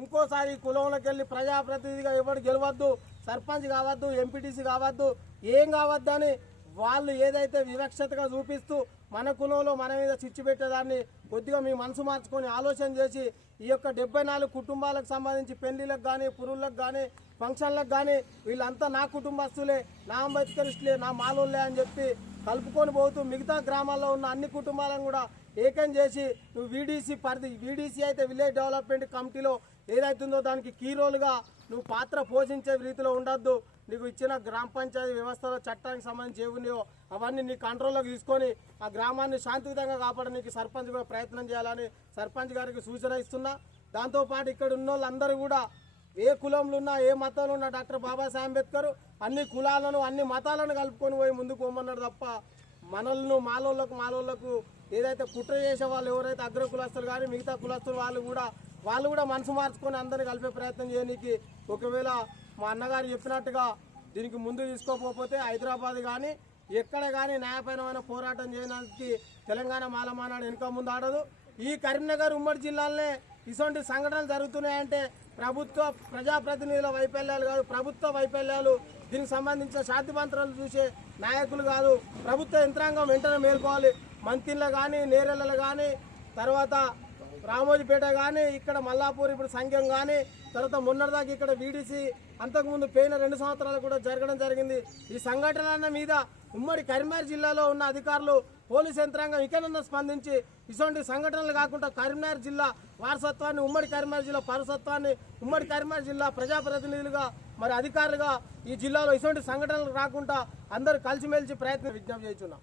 ఇంకోసారి కులంలోకి వెళ్ళి ప్రజాప్రతినిధిగా ఎవరు గెలవద్దు, సర్పంచ్ కావద్దు, ఎంపీటీసీ కావద్దు, ఏం కావద్దు అని వాళ్ళు ఏదైతే వివక్షతగా చూపిస్తూ మన కులంలో మన మీద చిచ్చు పెట్టేదాన్ని కొద్దిగా మీ మనసు మార్చుకొని ఆలోచన చేసి ఈ యొక్క 74 కుటుంబాలకు సంబంధించి పెళ్లిళ్ళకు కానీ, పురుళ్ళకు కానీ, ఫంక్షన్లకు కానీ వీళ్ళంతా నా కుటుంబస్తులే, నా అంబేద్కరిస్టులే, నా మాలోళ్ళే అని చెప్పి కలుపుకొని పోతూ మిగతా గ్రామాల్లో ఉన్న అన్ని కుటుంబాలను కూడా ఏకం చేసి నువ్వు వీడీసీ అయితే విలేజ్ డెవలప్మెంట్ కమిటీలో ఏదైతుందో దానికి కీ రోల్గా నువ్వు పాత్ర పోషించే రీతిలో ఉండొద్దు. నీకు ఇచ్చిన గ్రామ పంచాయతీ వ్యవస్థలో చట్టానికి సంబంధించి ఏమున్నాయో అవన్నీ నీ కంట్రోల్లోకి తీసుకొని ఆ గ్రామాన్ని శాంతియుతంగా కాపాడడానికి సర్పంచ్ కూడా ప్రయత్నం చేయాలని సర్పంచ్ గారికి సూచన ఇస్తున్నా. దాంతోపాటు ఇక్కడ ఉన్న వాళ్ళందరూ కూడా ఏ కులంలో ఉన్నా, ఏ మతంలో ఉన్నా డాక్టర్ బాబాసాహెబ్ అంబేద్కర్ అన్ని కులాలను, అన్ని మతాలను కలుపుకొని పోయి ముందుకు పోమన్నాడు తప్ప మనల్ని మాలోళ్ళకు ఏదైతే కుట్ర చేసే వాళ్ళు ఎవరైతే అగ్ర కులస్తులు కానీ మిగతా కులస్తులు వాళ్ళు కూడా మనసు మార్చుకొని అందరినీ కలిపే ప్రయత్నం చేయడానికి ఒకవేళ మా అన్నగారు చెప్పినట్టుగా దీనికి ముందు తీసుకోకపోతే హైదరాబాద్ కానీ ఎక్కడ కానీ న్యాయపరమైన పోరాటం చేయడానికి తెలంగాణ మాలమానాడు వెనుక ముందు ఆడదు. ఈ కరీంనగర్ ఉమ్మడి జిల్లాలనే ఇటువంటి సంఘటనలు జరుగుతున్నాయంటే ప్రజాప్రతినిధుల వైఫల్యాలు కాదు, ప్రభుత్వ వైఫల్యాలు. దీనికి సంబంధించిన శాంతి మంత్రాలు చూసే నాయకులు కాదు, ప్రభుత్వ యంత్రాంగం వెంటనే మేల్కోవాలి. మంతిన్లో కానీ, నేరెళ్ళలో కానీ, తర్వాత రామోజీపేట కానీ, ఇక్కడ మల్లాపూర్ ఇప్పుడు సంఘం కానీ, తర్వాత మొన్నటిదాకా ఇక్కడ వీడీసీ అంతకుముందు పోయిన 2 సంవత్సరాలు కూడా జరగడం జరిగింది. ఈ సంఘటనల మీద ఉమ్మడి కరీంనగర్ జిల్లాలో ఉన్న అధికారులు, పోలీస్ యంత్రాంగం ఇకనన్నా స్పందించి ఇటువంటి సంఘటనలు కాకుండా కరీంనగర్ జిల్లా వారసత్వాన్ని, ఉమ్మడి కరీంనగర్ జిల్లా పౌరసత్వాన్ని, ఉమ్మడి కరీంనగర్ జిల్లా ప్రజాప్రతినిధులుగా మరి అధికారులుగా ఈ జిల్లాలో ఇటువంటి సంఘటనలు రాకుండా అందరూ కలిసిమెలిసి విజ్ఞప్తి చేస్తున్నాం.